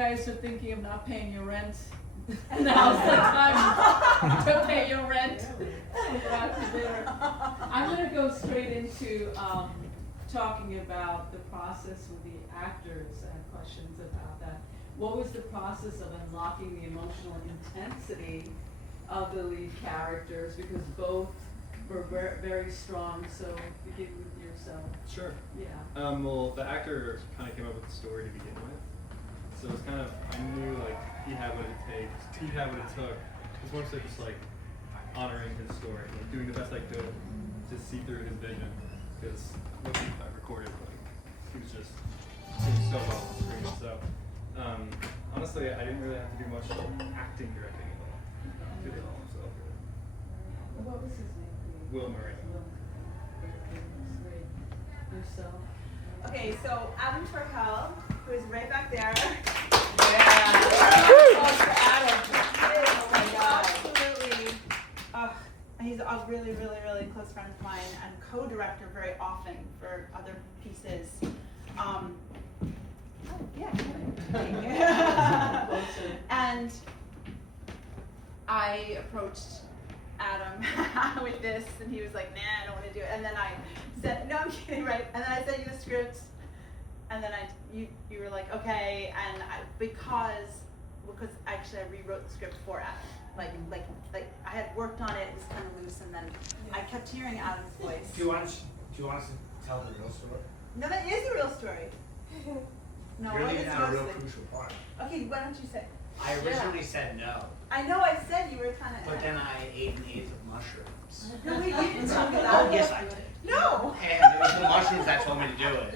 guys are thinking of not paying your rent, and now's the time to pay your rent. I'm going to go straight into talking about the process with the actors. I have questions about that. What was the process of unlocking the emotional intensity of the lead characters? Because both were very strong. So begin with yourself. Sure. Yeah. Well, the actor kind of came up with the story to begin with. So it's kind of, I knew like he had what it takes, he had what it took. It's more so just like honoring his story, like doing the best I could to see through his vision. Because what I recorded, like, he was just doing so well on the screen. So honestly, I didn't really have to do much acting directing at all. He did it all himself. What was his name? Will Murray. Yourself? Okay, so Adam Torkel, who is right back there. Yeah. Oh my God. Absolutely. He's a really, really, really close friend of mine and co-director very often for other pieces. And I approached Adam with this, and he was like, "Nah, I don't want to do it." And then I said, "No, I'm kidding, right?" And then I sent you the script, and then you were like, "Okay," and because actually I rewrote the script for Adam. Like I had worked on it. It was kind of loose, and then I kept hearing Adam's voice. Do you want us to tell the real story? No, that is a real story. No, You're leaving it's out a real mostly. crucial part. Okay, why don't you say? I originally said no, I know I said you were kind of. but then I ate an eighth of mushrooms. No, wait, you didn't tell me that. Oh, yes, I did. No. And it was the mushrooms that told me to do it.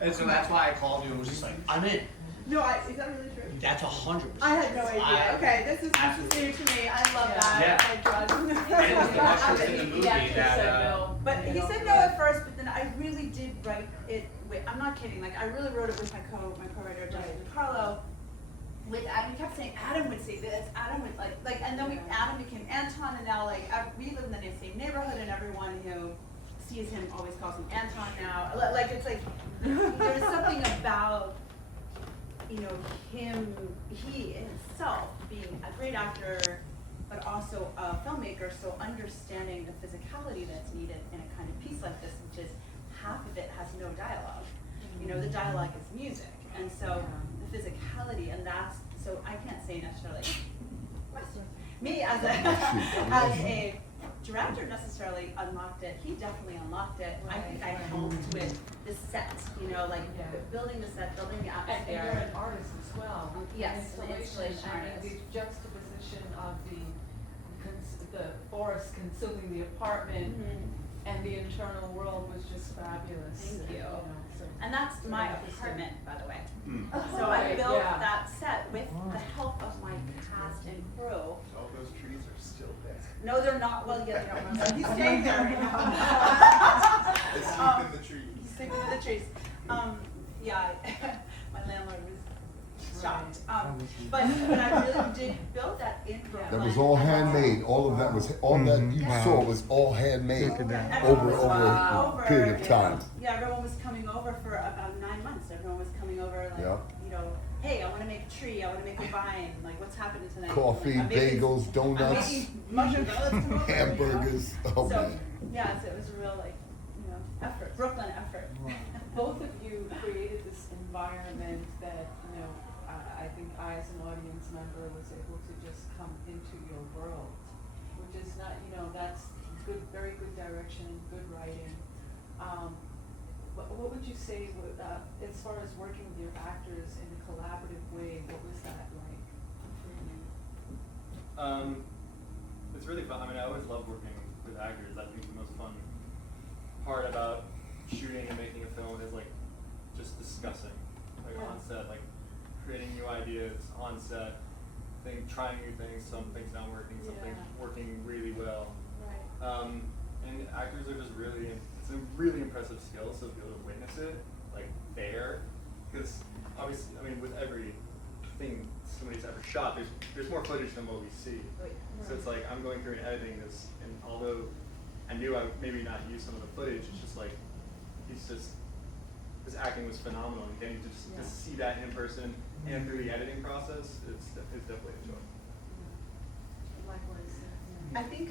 And so that's why I called you and was just like, I'm in. No, is that really true? That's 100%. I had no idea. Okay, this is new to me. I love that. Yeah. I drugs. And it was the mushrooms in the movie that. But he said no at first, but then I really did write it. Wait, I'm not kidding. Like I really wrote it with my co-writer Justin Carlo. With Adam, we kept saying Adam would say this. Adam would like, and then Adam became Anton, and now like we live in the same neighborhood, and everyone who sees him always calls him Anton now. Like it's like there's something about him, he himself being a great actor, but also a filmmaker, so understanding the physicality that's needed in a kind of piece like this, which is half of it has no dialogue. The dialogue is music, and so the physicality, and that's, so I can't say necessarily, me as a director necessarily unlocked it. He definitely unlocked it. Right. I think I helped with the set, building the set, building the And atmosphere. you're an artist as well. Yes, an installation and artist. the juxtaposition of the forest consuming the apartment and the internal world was just fabulous. Thank you. So And that's my Interesting. apartment, by the way. Oh, So I right, built yeah. that set with the help of my cast and crew. All those trees are still there. No, they're not. Well, yeah, they don't remember. He's staying there right now. They sleep in the trees. He's sleeping in the trees. Yeah, my landlord was shocked. But I really did build that in Brooklyn. That was all handmade. All of that was, all that you saw was all handmade over a period of time. Yeah, everyone was coming over for about 9 months. Everyone was coming over like, hey, I want to make a tree. I want to make a vine. Like, what's happening tonight? Coffee, Like, I'm making- bagels, I'm donuts, making mushrooms. Oh, let's come over. hamburgers. Oh So, man. yeah, so it was a real effort, Brooklyn effort. both of you created this environment that, I think I as an audience member was able to just come into your world, which is not, that's good, very good direction, good writing. What would you say, as far as working with your actors in a collaborative way, what was that like for you? It's really fun. I mean, I always love working with actors. I think the most fun part about shooting and making a film is like just discussing, on set, like creating new ideas on set, trying new things. Some things not working, some things working really well. Right. And actors are just it's a really impressive skill. So to be able to witness it, like there, because obviously, I mean, with every thing somebody's ever shot, there's more footage than what we see. Right. So it's like I'm going through and editing this, and although I knew I would maybe not use some of the footage, it's just like his acting was phenomenal. And getting to just to see that in person and through the editing process, it's definitely a joy. Likewise. I think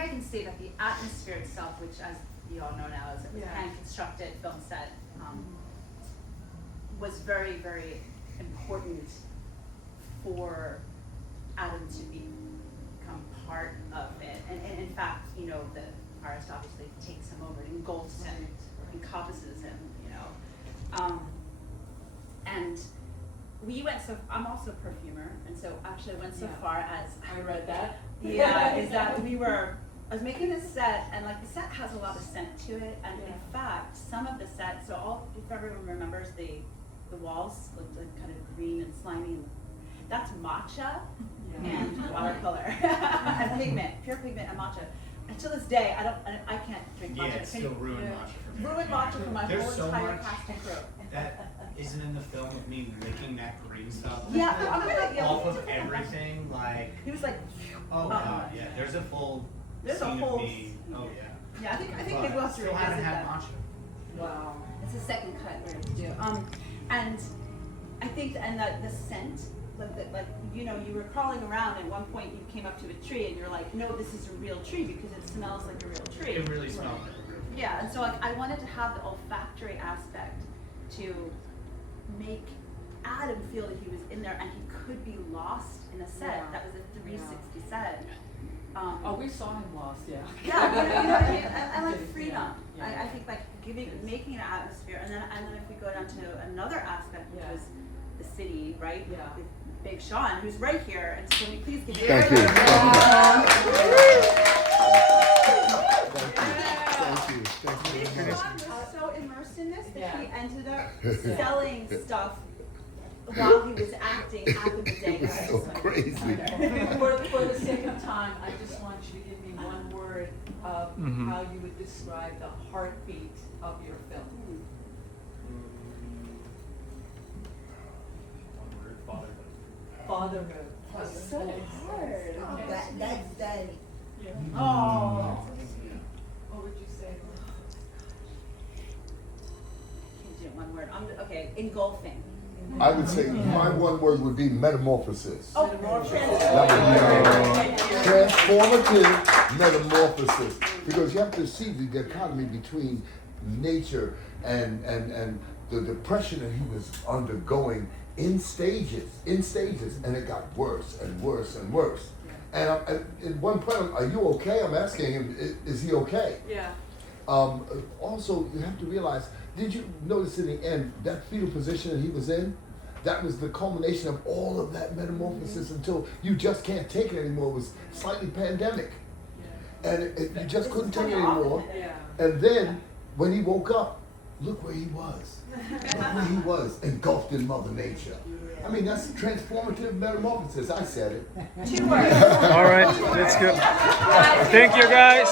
I can say that the atmosphere itself, which as you all know now is a hand-constructed film set, was very, very important for Adam to become part of it. And in fact, you know, the artist obviously takes him over, engulfs him, encompasses him, you know. And we went I'm also a perfumer, and so actually went so far as I read that. Yeah, is that I was making this set, and like the set has a lot of scent to it, and in fact, some of the set, if everyone remembers the walls looked like kind of green and slimy, and that's matcha and watercolor and pigment, pure pigment and matcha. And to this day, I can't drink matcha. Yeah, it's still ruined matcha for me. Ruined matcha for my There's whole so entire much cast and crew. that isn't in the film of me licking that green stuff. Yeah, I'm gonna off of everything, like, He was like, oh god, yeah, there's a full There's a scene whole of me. Oh yeah. yeah, I think But we will have to still haven't revisit had that. matcha. Wow. It's a second cut we're going to do. And I think, and the scent, like you know, you were crawling around. At one point, you came up to a tree, and you're like, "No, this is a real tree because it smells like a real tree." It really smelled like a real tree. Yeah, and so like I wanted to have the olfactory aspect to make Adam feel that he was in there and he could be lost in a set that was a 360 set. Oh, we saw him lost, yeah. Yeah, you know what I mean? And like freedom. Yeah. I think like making an atmosphere, and then if we go down to another aspect, which was the city, right? Yeah. With Big Sean, who's right here, and so can we please give him Thank a you. round of Thank you. Big Sean was so immersed in this that he ended up Yeah. selling stuff while he was acting at the It was bodega. so crazy. For the sake of time, I just want you to give me one word of how you would describe the heartbeat of your film. One word, fatherhood. Fatherhood. That's so hard. That's Daddy. Oh. What would you say? Can't do it one word. Okay, engulfing. I would say my one word would be metamorphosis. Oh, That would be transformative metamorphosis, because you have to see the dichotomy between nature and the depression that he was undergoing in stages, and it got worse and worse and worse. And at one point, are you okay? I'm asking him, is he okay? Yeah. Also, you have to realize, did you notice in the end, that fetal position that he was in, that was the culmination of all of that metamorphosis until you just can't take it anymore. It was slightly pandemic. And you just couldn't take it anymore. Yeah. And then, when he woke up, look where he was. Look where he was, engulfed in Mother Nature. I mean, that's transformative metamorphosis. I said it. 2 words. All right, let's go. Thank you, guys.